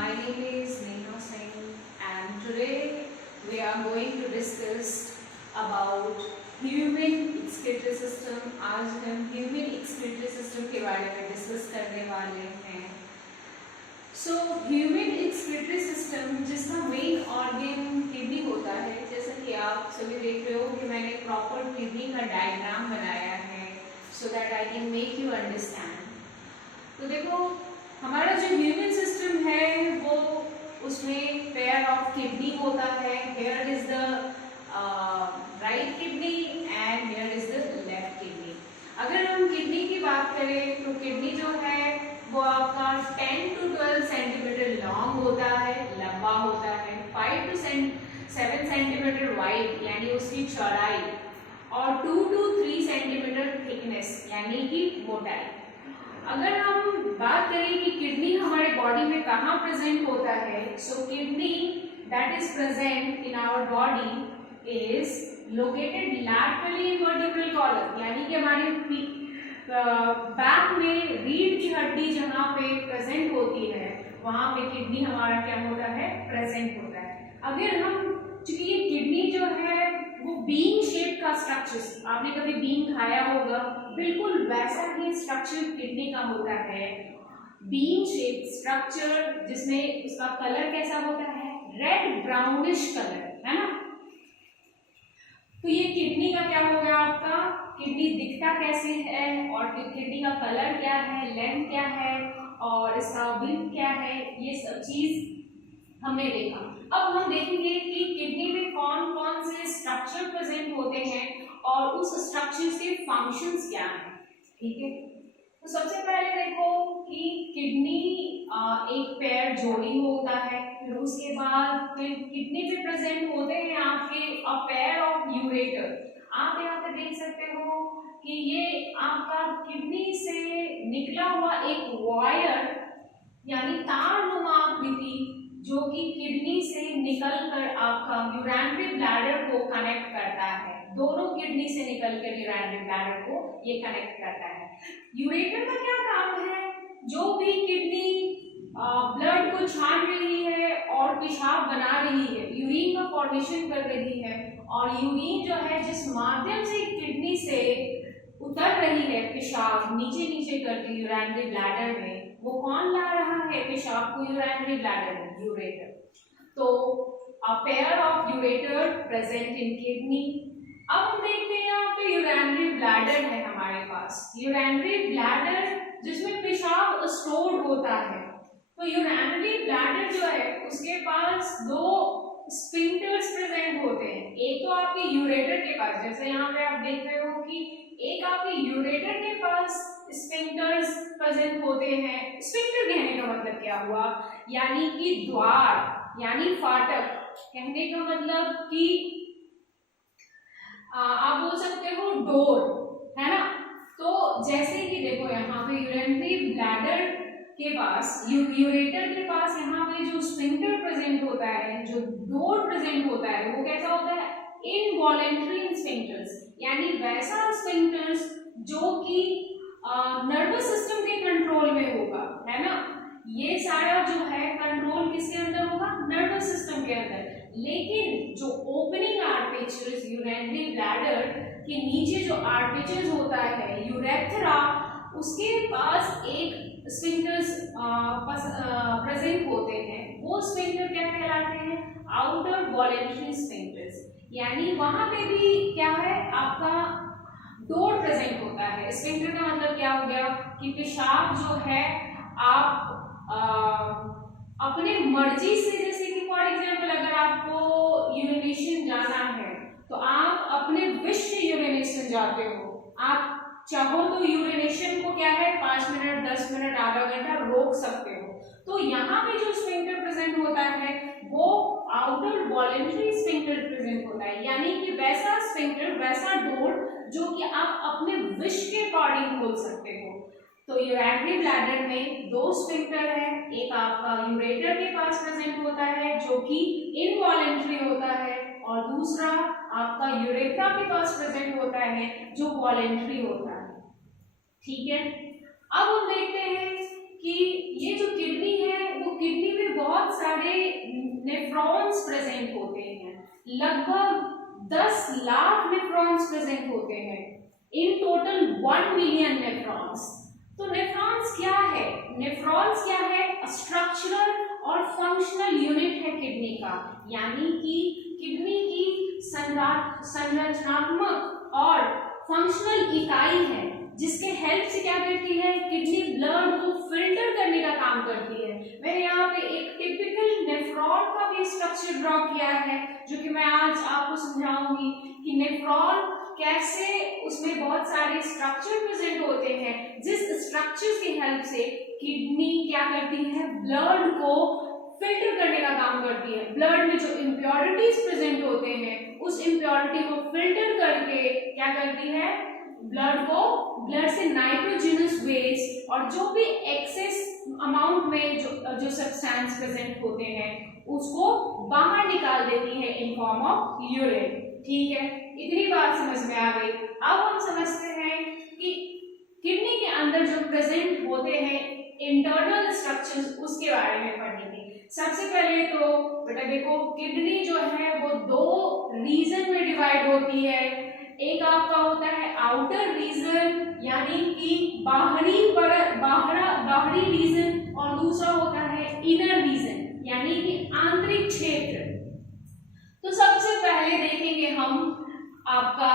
my name is Neha Singh and today we are going to discuss about human excretory system। आज हम human excretory system के बारे में discuss करने वाले हैं। So human excretory system जिसका मेन ऑर्गन किडनी होता है, जैसा कि आप सभी देख रहे हो कि मैंने प्रॉपर किडनी का डायग्राम बनाया है so that I can make you understand। तो देखो हमारा जो ह्यूमन सिस्टम है वो उसमें पेयर ऑफ किडनी होता है। Here is the right kidney and here is the left kidney. अगर हम किडनी की बात करें तो किडनी जो है वो आपका 10 to 12 सेंटीमीटर लॉन्ग होता है, लंबा होता है, 5 to 7 सेंटीमीटर वाइड यानी उसकी चौड़ाई, और 2 to 3 सेंटीमीटर थिकनेस यानी कि मोटाई। अगर हम बात करें कि किडनी हमारे बॉडी में कहाँ प्रेजेंट होता है, so kidney that is present in our body is located laterally in vertebral column, यानी कि हमारे बैक में रीढ़ की हड्डी जहाँ पे प्रेजेंट होती है वहाँ पे किडनी हमारा क्या होता है, प्रेजेंट होता है। अगर हम चूंकि ये किडनी जो है वो बीन शेप का स्ट्रक्चर, आपने कभी बीन खाया होगा, बिल्कुल वैसा ही स्ट्रक्चर किडनी का होता है, बीन शेप स्ट्रक्चर, जिसमें उसका कलर कैसा होता है, रेड ब्राउनिश कलर, है ना। तो ये किडनी का क्या हो गया आपका, किडनी दिखता कैसे है और किडनी का कलर क्या है, लेंथ क्या है और इसका विड्थ क्या है, ये सब चीज हमने देखा। अब हम देखेंगे कि किडनी में कौन कौन से स्ट्रक्चर प्रेजेंट होते हैं और उस स्ट्रक्चर के फंक्शंस क्या हैं, ठीक है। तो सबसे पहले देखो कि किडनी एक पैर जोड़ी होता है, फिर उसके बाद फिर किडनी पे प्रेजेंट होते हैं आपके अ पेयर ऑफ यूरेटर। आप यहाँ पे देख सकते हो कि ये आपका किडनी से निकला हुआ एक वायर यानी तारनुमा आकृति जो कि किडनी से निकलकर आपका यूरिनरी ब्लैडर को कनेक्ट करता है, दोनों किडनी से निकलकर यूरिनरी ब्लैडर को ये कनेक्ट करता है। यूरेटर का क्या काम है, जो भी किडनी ब्लड को छान रही है और पेशाब बना रही है, यूरिन का फॉर्मेशन कर रही है, और यूरिन जो है जिस माध्यम से किडनी से उतर रही है पेशाब नीचे नीचे करके यूरिनरी ब्लैडर में, वो कौन ला रहा है पेशाब को यूरिनरी ब्लैडर में, यूरेटर। तो a pair of ureter present in kidney. अब हम देखते हैं यहाँ पे यूरिनरी ब्लैडर है हमारे पास, यूरिनरी ब्लैडर जिसमें पेशाब स्टोर्ड होता है। तो यूरिनरी ब्लैडर जो है उसके पास दो स्फिंक्टर्स प्रेजेंट होते हैं। एक तो आपके यूरेटर के पास, जैसे यहाँ पे आप देख रहे हो कि एक आपके यूरेटर के पास स्फिंक्टर्स प्रेजेंट होते हैं। स्फिंक्टर कहने का मतलब क्या हुआ, यानी कि द्वार यानी फाटक, कहने का मतलब कि आप बोल सकते हो डोर, है ना। तो जैसे कि देखो यहाँ पे यूरिनरी ब्लैडर के पास, यूरेटर के पास यहाँ पे जो स्फिंक्टर प्रेजेंट होता है, जो डोर प्रेजेंट होता है, वो कैसा होता है, इनवॉलेंटरी स्फिंक्टर्स, यानी वैसा स्फिंक्टर्स जो कि नर्वस सिस्टम के कंट्रोल में होगा, है ना। ये सारा जो है कंट्रोल किसके अंदर होगा, नर्वस सिस्टम के अंदर। लेकिन जो ओपनिंग आर्टेचर्स यूरिनरी ब्लैडर के नीचे जो आर्टेचर्स होता है, यूरेथ्रा, उसके पास एक स्फिंक्टर्स प्रेजेंट होते हैं। वो स्फिंक्टर क्या कहलाते हैं, आउटर वॉलेंट्री स्फिंक्टर्स, यानी वहां पे भी क्या है आपका डोर प्रेजेंट होता है। स्फिंक्टर का मतलब क्या हो गया कि पेशाब जो है आप अपने मर्जी से, जैसे कि फॉर एग्जांपल अगर आपको यूरिनेशन जाना है तो आप अपने विश से यूरिनेशन जाते हो, आप चाहो तो यूरिनेशन को क्या है 5 मिनट 10 मिनट आधा घंटा रोक सकते हो। तो यहाँ पे जो स्फिंक्टर प्रेजेंट होता है वो आउटर वॉलेंट्री स्फिंक्टर प्रेजेंट होता है, यानी कि वैसा स्फिंक्टर, वैसा डोर जो कि आप अपने विश के अकॉर्डिंग खोल सकते हो। तो यूरिनरी ब्लैडर में दो स्फिंक्टर है, एक आपका यूरेटर के पास प्रेजेंट होता है जो कि इनवॉलेंट्री होता है, और दूसरा आपका यूरेथ्रा के पास प्रेजेंट होता है जो वॉलेंट्री होता है, ठीक है। अब हम देखते हैं कि ये जो किडनी है वो किडनी में बहुत प्रेजेंट होते हैं, लगभग 10 लाख नेफ्रॉन्स प्रेजेंट होते हैं, इन टोटल 1 मिलियन नेफ्रॉन्स। तो नेफ्रॉन्स क्या है? नेफ्रॉन्स क्या है? स्ट्रक्चरल और फंक्शनल यूनिट है किडनी का, यानी कि किडनी की संरचनात्मक और फंक्शनल इकाई है, जिसके हेल्प से क्या करती है? किडनी ब्लड को फिल्टर करने का काम करती है। मैंने यहाँ पे एक टिपिकल नेफ्रॉन का भी स्ट्रक्चर ड्रॉ किया है, जो कि मैं आज आपको समझाऊंगी कि नेफ्रॉन कैसे, उसमें बहुत सारे स्ट्रक्चर प्रेजेंट होते हैं, जिस स्ट्रक्चर की हेल्प से किडनी क्या करती है? ब्लड को फिल्टर करने का काम करती है। ब्लड में जो इम्प्योरिटीज प्रेजेंट होते हैं, उस इम्प्योरिटी को फिल्टर करके क्या करती है? ब्लड से नाइट्रोजनस वेस्ट और जो भी एक्सेस अमाउंट में जो सब्सटेंस प्रेजेंट होते हैं, उसको बाहर निकाल देती है इन फॉर्म ऑफ यूरिन। ठीक है, इतनी बात समझ में आ गई। अब हम समझते हैं कि किडनी के अंदर जो प्रेजेंट होते हैं इंटरनल स्ट्रक्चर्स, उसके बारे में पढ़ेंगे। सबसे पहले तो बेटा देखो, किडनी जो है वो 2 रीजन में डिवाइड होती है। एक आपका होता है आउटर रीजन, यानी कि बाहरी रीजन, और दूसरा होता है इनर रीजन, यानी कि आंतरिक क्षेत्र। तो सबसे पहले देखेंगे हम आपका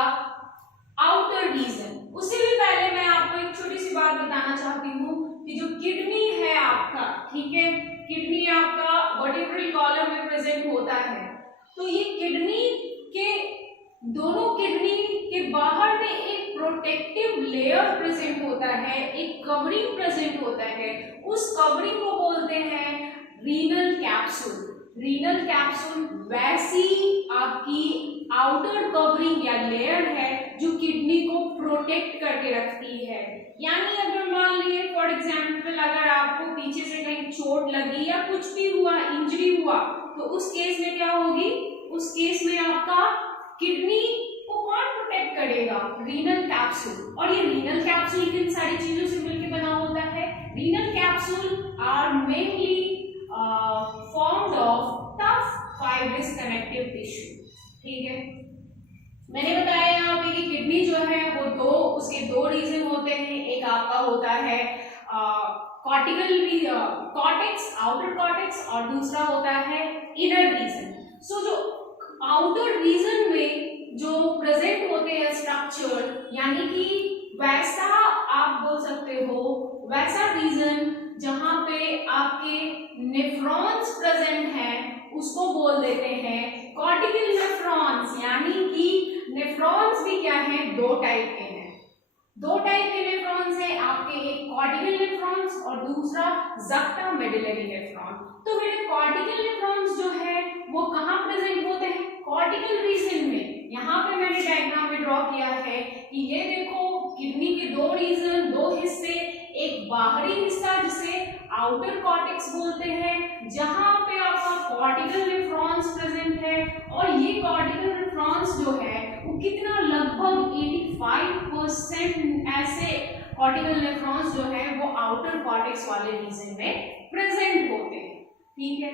आउटर रीजन। उससे भी पहले मैं आपको एक छोटी सी बात बताना चाहती हूँ कि जो किडनी है आपका, ठीक है, किडनी आपका वर्टिब्रल कॉलम में प्रेजेंट होता है। तो ये किडनी के दोनों किडनी के बाहर में एक प्रोटेक्टिव लेयर प्रेजेंट होता है, एक कवरिंग प्रेजेंट होता है। उस कवरिंग को बोलते हैं रीनल कैप्सूल। रीनल कैप्सूल वैसी आपकी आउटर कवरिंग या लेयर है जो किडनी को प्रोटेक्ट करके रखती है। यानी अगर मान लिए फॉर एग्जाम्पल, अगर आपको पीछे से कहीं चोट लगी या कुछ भी हुआ, इंजरी हुआ, तो उस केस में क्या होगी? उस केस में आपका किडनी को कौन प्रोटेक्ट करेगा? Renal capsule. और ये रीनल कैप्सूल किन सारी चीजों से मिलकर बना होता है? Renal capsule are mainly formed of tough fibrous connective tissue. ठीक है, मैंने बताया यहाँ पे कि किडनी जो है वो उसके 2 रीजन होते हैं। एक आपका होता है कॉर्टेक्स, आउटर कॉर्टेक्स, और दूसरा होता है इनर रीजन। सो जो आउटर रीजन में जो प्रेजेंट होते हैं स्ट्रक्चर, यानी कि वैसा आप बोल सकते हो, वैसा रीजन जहां पे आपके नेफ्रॉन्स प्रेजेंट हैं, उसको बोल देते हैं कॉर्टिकल नेफ्रॉन्स। यानी कि नेफ्रॉन्स भी क्या है? 2 टाइप के हैं। 2 टाइप के नेफ्रॉन्स है आपके, एक कॉर्टिकल नेफ्रॉन्स और दूसरा जक्टा मेडुलरी नेफ्रॉन। तो मेरे कॉर्टिकल नेफ्रॉन्स जो है वो कहाँ प्रेजेंट होते हैं? कॉर्टिकल रीजन में। यहाँ पे मैंने डायग्राम में ड्रॉ किया है कि ये देखो, किडनी के 2 रीजन, 2 हिस्से, एक बाहरी हिस्सा जिसे आउटर कॉर्टेक्स बोलते हैं, जहां पे आपका कॉर्टिकल नेफ्रॉन्स प्रेजेंट है, और ये कॉर्टिकल नेफ्रॉन्स जो है वो कितना, लगभग 85% ऐसे कॉर्टिकल नेफ्रॉन्स जो है वो आउटर कॉर्टेक्स वाले रीजन में प्रेजेंट होते हैं। ठीक है,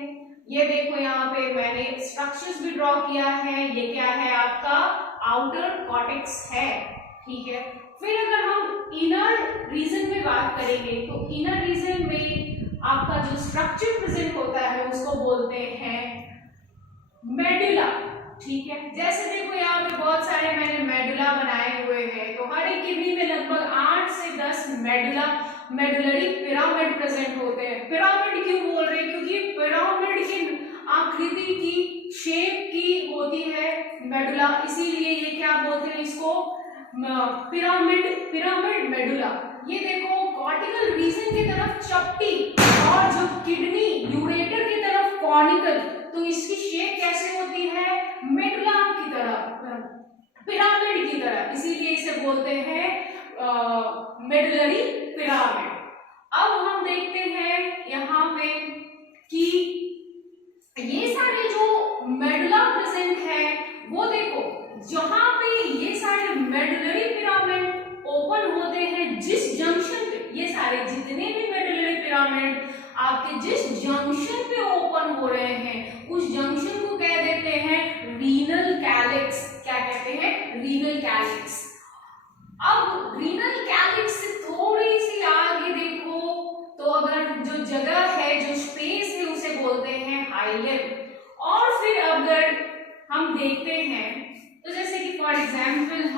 ये देखो यहाँ पे मैंने स्ट्रक्चर्स भी ड्रॉ किया है। ये क्या है? आपका आउटर कॉर्टेक्स है। ठीक है, फिर अगर हम इनर रीजन में बात करेंगे तो इनर रीजन में आपका जो स्ट्रक्चर प्रेजेंट होता है उसको बोलते हैं मेडुला। ठीक है, जैसे देखो यहाँ पे बहुत सारे मैंने मेडुला बनाए हुए हैं। तो हर एक किडनी में लगभग 8 से 10 मेडुलरी पिरामिड प्रेजेंट होते हैं। पिरामिड क्यों बोल रहे हैं? क्योंकि पिरामिड की आकृति की, शेप की होती है मेडुला, इसीलिए ये क्या बोलते हैं इसको? Pyramid medulla. ये देखो, कॉर्टिकल रीजन की तरफ चपटी और जो किडनी यूरेटर की तरफ कॉनिकल, तो इसकी शेप कैसे होती है? मेडुला की तरह, पिरामिड की तरह, इसीलिए इसे बोलते हैं मेडुलरी पिरामिड। अब हम देखते हैं यहाँ पे कि ये सारे जो मेडुला प्रेजेंट है, वो देखो जहां पे ये सारे मेडुलरी पिरामिड ओपन होते हैं, जिस जंक्शन पे ये सारे जितने भी मेडुलरी पिरामिड आपके जिस जंक्शन पे ओपन हो रहे हैं, उस जंक्शन को कह देते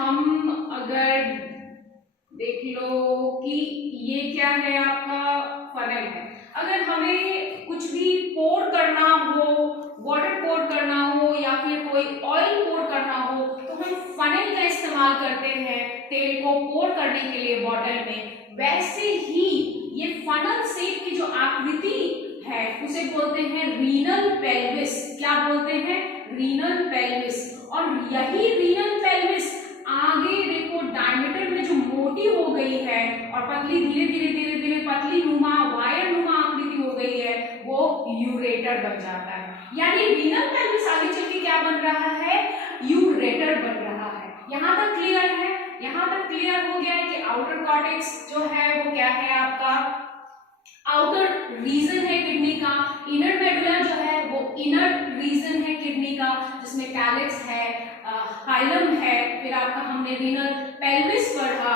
हम अगर देख लो कि ये क्या है, आपका फनल है। अगर हमें कुछ भी पोर करना हो, वाटर पोर करना हो या फिर कोई ऑयल पोर करना हो, तो हम फनल का इस्तेमाल करते हैं तेल को पोर करने के लिए बॉटल में। वैसे ही ये फनल शेप की जो आकृति है उसे बोलते हैं रीनल पेल्विस। क्या बोलते हैं? Renal pelvis. और यही रीनल पेल्विस आगे देखो डायमीटर में जो मोटी हो गई है और पतली धीरे धीरे धीरे धीरे पतली नुमा वायर नुमा आकृति हो गई है, वो यूरेटर बन जाता है। यानी रीनल पेल्विस आगे चल के क्या बन रहा है? यूरेटर बन रहा है। यहाँ तक क्लियर है? यहाँ तक क्लियर हो गया है कि आउटर कॉर्टेक्स जो है वो क्या है, आपका आउटर रीजन है किडनी का। इनर मेडुला जो है वो इनर रीजन है किडनी का, जिसमें कैलिक्स है, हाइलम है, फिर आपका हमने रीनल पेल्विस पढ़ा।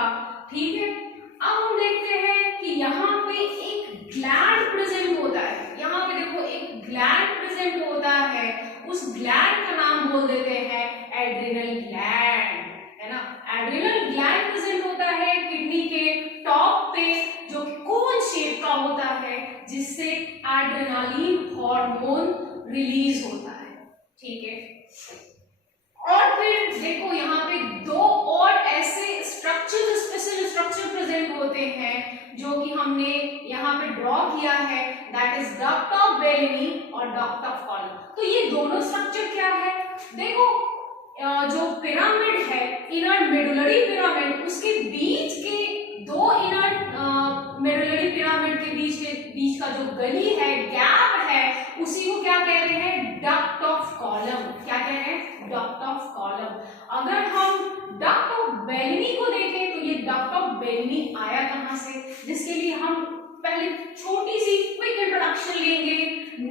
ठीक है, अब हम देखते हैं कि यहाँ पे एक ग्लैंड प्रेजेंट होता है। यहाँ पे देखो एक ग्लैंड प्रेजेंट होता है, उस ग्लैंड का नाम बोल देते हैं एड्रिनल ग्लैंड, है ना। एड्रिनल ग्लैंड प्रेजेंट होता है किडनी के टॉप पे, जो कोन शेप का होता है, जिससे एड्रेनालिन हार्मोन रिलीज होता है। ठीक है, और फिर देखो यहाँ पे दो और ऐसे स्ट्रक्चर, स्पेशल स्ट्रक्चर प्रेजेंट होते हैं जो कि हमने यहाँ पे ड्रॉ किया है, that is duct of Bellini और डक्ट ऑफ कॉलम। तो ये दोनों स्ट्रक्चर क्या है? देखो जो पिरामिड है, इनर मेडुलरी पिरामिड, उसके बीच के दो इनर मेडुलरी पिरामिड के बीच का जो गली है, गैप है, उसी को क्या कह रहे हैं? Duct of column. क्या कह रहे हैं? Duct of column. अगर हम डक्ट ऑफ बेलिनी को देखें तो ये डक्ट ऑफ बेलिनी आया कहां से, जिसके लिए हम पहले छोटी सी क्विक इंट्रोडक्शन लेंगे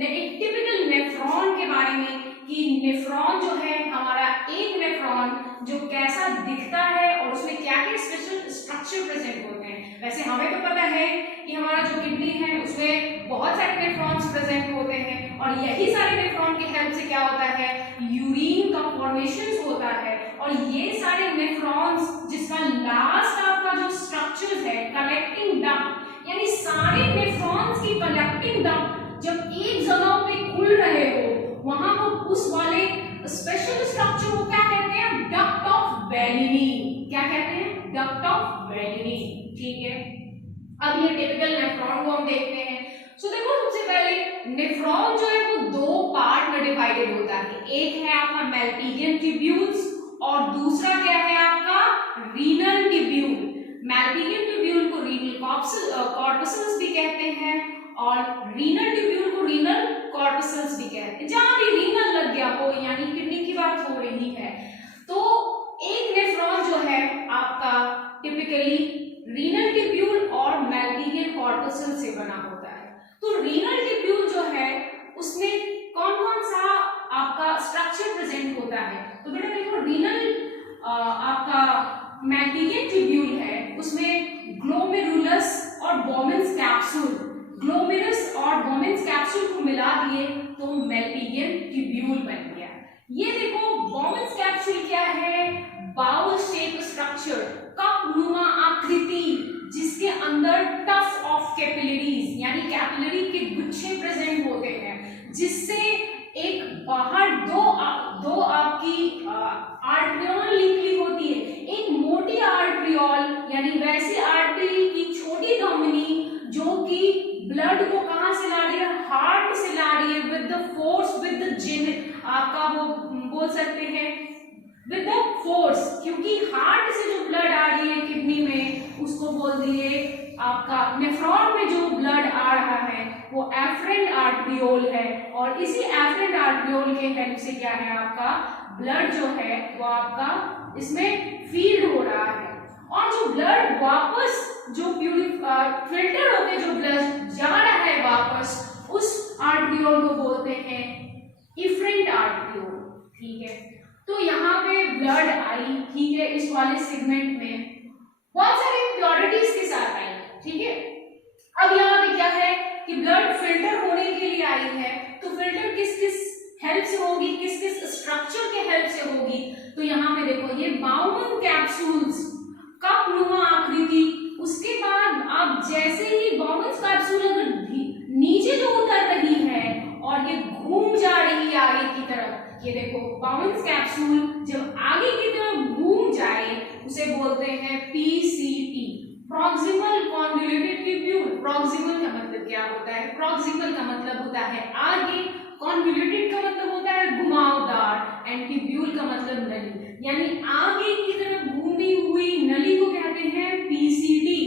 एक टिपिकल नेफ्रॉन के बारे में, कि नेफ्रॉन जो है हमारा एक नेफ्रॉन जो कैसा दिखता है और उसमें क्या क्या स्पेशल स्ट्रक्चर प्रेजेंट होते हैं। वैसे हमें तो पता है कि हमारा जो किडनी है उसमें बहुत सारे नेफ्रॉन्स प्रेजेंट होते हैं, और यही सारे नेफ्रॉन की हेल्प से क्या होता है? यूरिन का फॉर्मेशन होता है। और ये सारे नेफ्रॉन्स जिसका लास्ट आपका जो स्ट्रक्चर है कलेक्टिंग डक्ट, यानी सारे नेफ्रॉन्स की कलेक्टिंग डक्ट जब एक जगह पे खुल रहे हो, वहां को उस वाले स्पेशल स्ट्रक्चर को क्या कहते हैं? Duct of Bellini. क्या कहते हैं? Duct of Bellini. ठीक है, अब ये टिपिकल नेफ्रॉन को हम देखते हैं। सो देखो सबसे पहले नेफ्रॉन जो है वो दो पार्ट में डिवाइडेड होता है। एक है आपका मेल्पिजियन ट्यूब्यूल्स और दूसरा क्या है आपका? Renal tubule. मेल्पिजियन ट्यूब्यूल को रीनल कॉर्पसल्स भी कहते हैं और रीनल ट्यूब्यूल को रीनल कॉर्पसल्स भी कहते हैं। जहां भी रीनल लग गया हो, यानी किडनी की बात हो रही है, तो एक नेफ्रॉन जो है आपका टिपिकली रीनल ट्यूब्यूल और मेल्पिजियन कॉर्पसल से बना होता है। तो रीनल ट्यूब्यूल जो है उसमें कौन कौन सा आपका स्ट्रक्चर प्रेजेंट होता है? तो बेटा देखो रीनल आपका मेल्पिजियन ट्यूब्यूल है, उसमें ग्लोमेरुलस और बोमेन्स कैप्सूल, ग्लोमेरुलस और बोमेन्स कैप्सूल को मिला दिए तो मेल्पिजियन ट्यूब्यूल बन गया। ये देखो बोमेन्स कैप्सूल क्या है? बाउल शेप स्ट्रक्चर, कप नुमा आकृति, जिसके अंदर टफ ऑफ कैपिलरीज यानी कैपिलरी के गुच्छे प्रेजेंट होते हैं, जिससे एक बाहर दो आपकी आर्ट्रियोल निकली होती है। एक मोटी आर्ट्रियोल यानी वैसी आर्टरी की छोटी धमनी जो कि ब्लड को कहां से ला रही है? हार्ट से ला रही है, with the force, with the जिन आपका वो बोल सकते हैं विद द फोर्स, क्योंकि हार्ट से जो ब्लड आ रही है किडनी में उसको बोल दिए आपका नेफ्रॉन में जो ब्लड आ रहा है वो एफरेंट आर्ट्रियोल है, और इसी एफरेंट आर्ट्रियोल के हेल्प से क्या है आपका ब्लड जो है वो आपका इसमें फीड हो रहा है। और जो ब्लड वापस जो फिल्टर होके जो ब्लड जा रहा है वापस, उस आर्ट्रियोल को बोलते हैं इफरेंट आर्ट्रियोल। ठीक है, तो यहाँ पे ब्लड आई, ठीक है, इस वाले सेगमेंट में बहुत सारी इम्प्योरिटीज के साथ आई। ठीक है, अब यहाँ पे क्या है कि ब्लड फिल्टर होने के लिए आई है, तो फिल्टर किस किस हेल्प से होगी, किस किस स्ट्रक्चर के हेल्प से होगी? तो यहाँ पे देखो ये बाउमन कैप्सूल देखो बाउंस कैप्सूल जब आगे की तरफ घूम जाए उसे बोलते हैं PCT, proximal convoluted tubule. Proximal का मतलब क्या होता है? प्रॉक्सिमल का मतलब होता है आगे, कॉन्वोल्यूटेड का मतलब होता है घुमावदार, एंड ट्यूब्यूल का मतलब नली, यानी आगे की तरफ घूमी हुई नली को कहते हैं पीसीटी।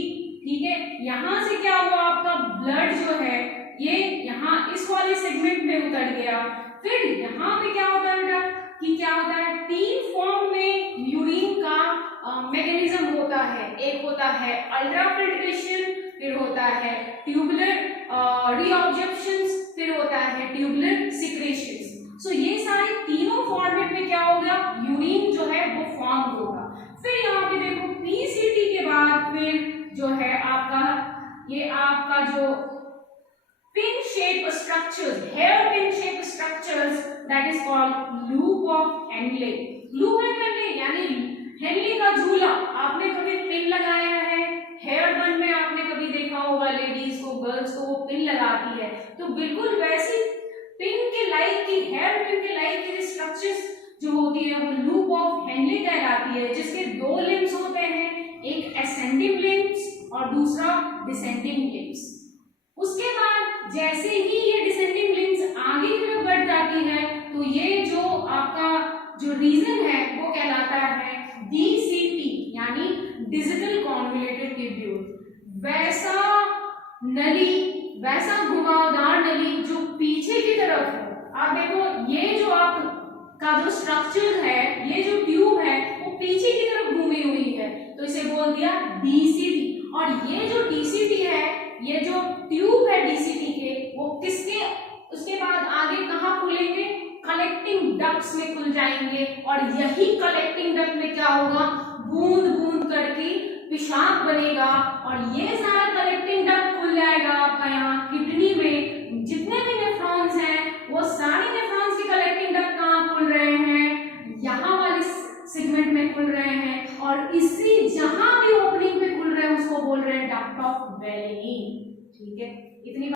ठीक है, यहां से क्या हुआ, आपका ब्लड जो है ये यहाँ इस वाले सेगमेंट में उतर गया। फिर यहाँ पे क्या होता है बेटा कि क्या होता है, तीन फॉर्म में यूरिन का मैकेनिज्म होता है। एक होता है अल्ट्रा फिल्ट्रेशन, फिर होता है ट्यूबुलर रीऑब्जॉर्प्शंस, फिर होता है ट्यूबुलर सिक्रेशंस। सो ये सारे तीनों फॉर्मेट में क्या होगा, यूरिन जो है वो फॉर्म होगा। फिर यहाँ पे देखो पीसीटी के बाद फिर जो है आपका ये आपका जो pin shape structures, hair pin shape structures, that is called loop of Henle. loop of Henle यानी हेनले का झूला। आपने कभी पिन लगाया है? हेयर बन में आपने कभी देखा होगा लेडीज को, गर्ल्स को वो पिन लगाती है, तो बिल्कुल वैसी पिन के लाइक की, हेयर पिन के लाइक की स्ट्रक्चर्स जो होती है वो लूप ऑफ हेनले कहलाती है, जिसके दो लिम्स होते हैं, एक असेंडिंग लिम्स और दूसरा डिसेंडिंग लिम्स। उसके बाद जैसे ही ये डिसेंडिंग लिम्स आगे की तरफ बढ़ जाती है तो ये जो आपका जो रीजन है वो कहलाता है डीसीटी, यानी डिजिटल कॉन्वोल्यूटेड ट्यूब्यूल। वैसा नली, वैसा घुमावदार नली जो पीछे की तरफ है। आप देखो ये जो आपका जो स्ट्रक्चर है, ये जो ट्यूब है वो पीछे की तरफ घूमी हुई है, तो इसे बोल दिया डीसीटी। और ये जो डीसीटी है, ये जो ट्यूब है डीसीटी के, वो किसके उसके बाद आगे कहाँ खुलेंगे, कलेक्टिंग डक्ट्स में खुल जाएंगे। और यही कलेक्टिंग डक्ट में क्या होगा, बूंद बूंद करके पेशाब बनेगा और ये सारा कलेक्टिंग डक्ट खुल जाएगा आपका यहाँ किडनी में। जितने भी नेफ्रॉन्स हैं वो सारे नेफ्रॉन्स के कलेक्टिंग डक्ट कहाँ खुल रहे हैं, यहाँ वाले सेगमेंट में खुल रहे हैं। और इसी जहां भी ओपनिंग पे खुल रहे हैं उसको बोल रहे हैं डक्ट ऑफ बेलेनी। ठीक है, इतनी